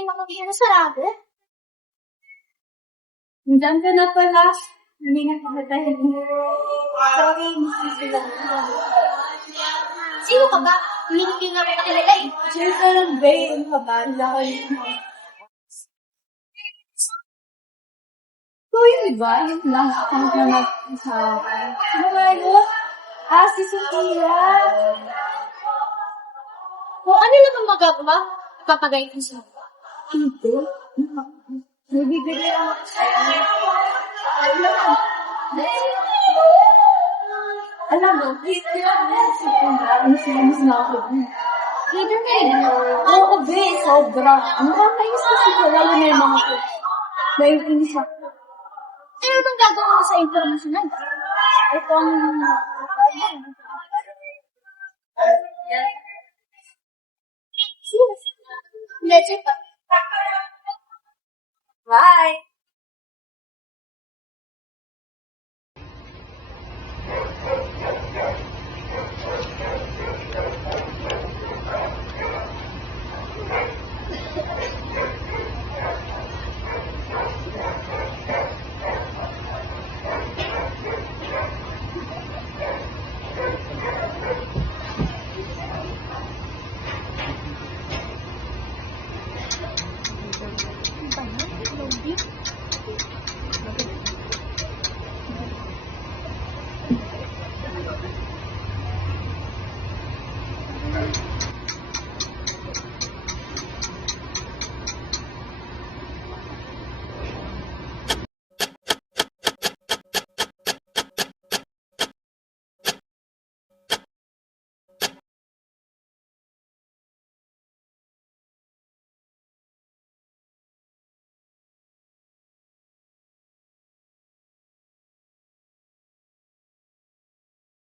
yung makikita na sarado. Nandiyan ka na pala. Hindi na kapatay. Sorry, hindi sila. Sino ka ba? Hindi nga kita kilala eh. Siyempre lang, babe. Ang kabala ko yun. So, yun, diba? Yun lang. Ang ganap sa akin. Ano ba yun? Si Sophia. Kung ano lang ang magagawa, ipapagay ko siya. Hindi. Nagbibigay ako sa'yo. Alam mo, please, kaya ano sinabis na ako. Later na eh. Oo, babe, sobra. Nakakainis kasi ko, lalo na yung mga ko. Naiinis ako. Ano bang gagawin mo sa international? Ito ang Legit pa. Bye!